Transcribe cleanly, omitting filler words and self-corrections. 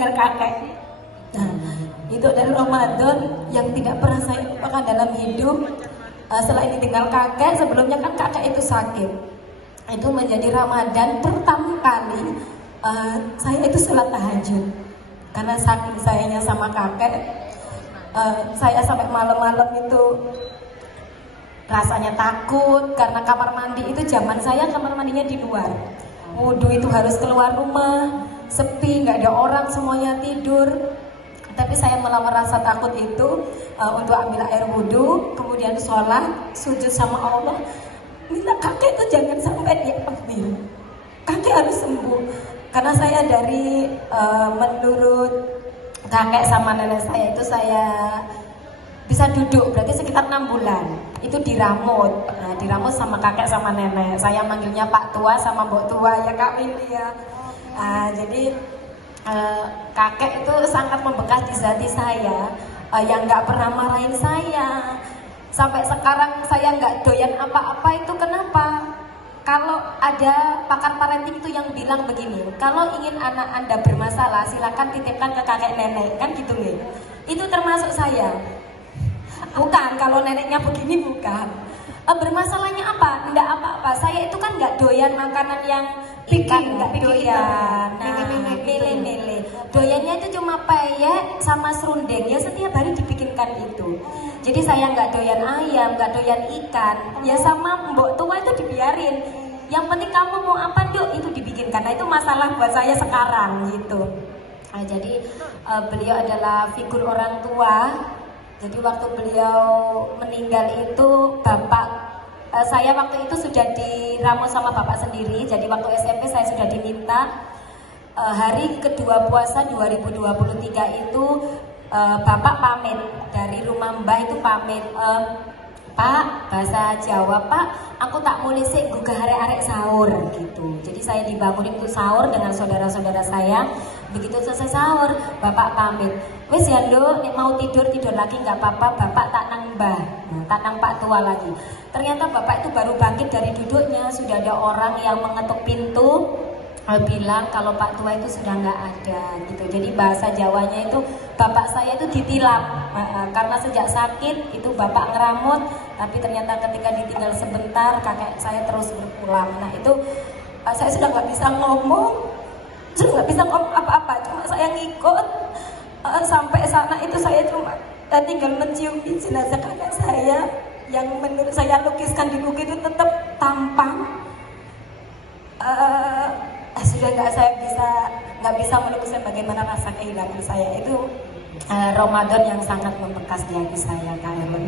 meninggal kakek. Nah, itu dari Ramadan yang tidak pernah saya lupakan dalam hidup. Selain ditinggal kakek, sebelumnya kan kakek itu sakit. Itu menjadi Ramadan pertama kali saya itu sholat tahajud. Karena saking sayangnya sama kakek, saya sampai malam-malam itu rasanya takut karena kamar mandi itu zaman saya kamar mandinya di luar. Wudhu itu harus keluar rumah, sepi, nggak ada orang, semuanya tidur. Tapi saya malah merasa takut itu untuk ambil air wudhu, kemudian sholat, sujud sama Allah. Minta kakek itu jangan sampai diambil, kakek harus sembuh. Karena saya dari menurut kakek sama nenek saya itu saya bisa duduk, berarti sekitar 6 bulan. Itu diramut, diramut sama kakek sama nenek. Saya manggilnya Pak Tua sama Mbok Tua ya Kak Willy ya. Jadi kakek itu sangat membekas di hati saya, yang nggak pernah marahin saya. Sampai sekarang saya nggak doyan apa-apa itu kenapa? Kalau ada pakar parenting itu yang bilang begini, kalau ingin anak Anda bermasalah silakan titipkan ke kakek nenek, kan gitu nih. Itu termasuk saya. Bukan, kalau neneknya begini bukan. Bermasalahnya apa? Nggak apa-apa. Saya itu kan nggak doyan makanan yang ikan, nggak doyan. Nah, milih-milih. Doyannya itu cuma peyek sama serundeng. Ya setiap hari dibikinkan itu. Jadi saya nggak doyan ayam, nggak doyan ikan. Ya sama Mbok Tua itu dibiarin. Yang penting kamu mau apa Dok, itu dibikinkan. Nah itu masalah buat saya sekarang gitu. Jadi beliau adalah figur orang tua. Jadi waktu beliau meninggal itu saya waktu itu sudah diramu sama bapak sendiri. Jadi waktu SMP saya sudah diminta hari kedua puasa 2023 itu bapak pamit dari rumah Mbah itu pamit, Pak, bahasa Jawa, Pak, aku tak mulai sih gugah arek-arek sahur gitu. Jadi saya dibangunin untuk sahur dengan saudara-saudara saya. Begitu selesai sahur, bapak pamit. Wes ya Nduk, nek mau tidur lagi nggak apa-apa, bapak tak nang Mbah, tak nang Pak Tua lagi. Ternyata bapak itu baru bangkit dari duduknya, sudah ada orang yang mengetuk pintu, bilang kalau Pak Tua itu sudah nggak ada gitu. Jadi bahasa Jawanya itu bapak saya itu ditilap karena sejak sakit itu bapak ngeramut, tapi ternyata ketika ditinggal sebentar kakek saya terus berpulang. Nah itu saya sudah nggak bisa ngomong, sudah nggak bisa ngomong apa-apa, cuma saya ngikut sampai sana. Itu saya cuma tinggal mencium jenazah kakek saya yang menurut saya lukiskan di buku itu tetap tampang. Sudah nggak bisa melukiskan bagaimana rasa kehilangan saya. Itu Ramadan yang sangat membekas di hati saya, Kak Ellen.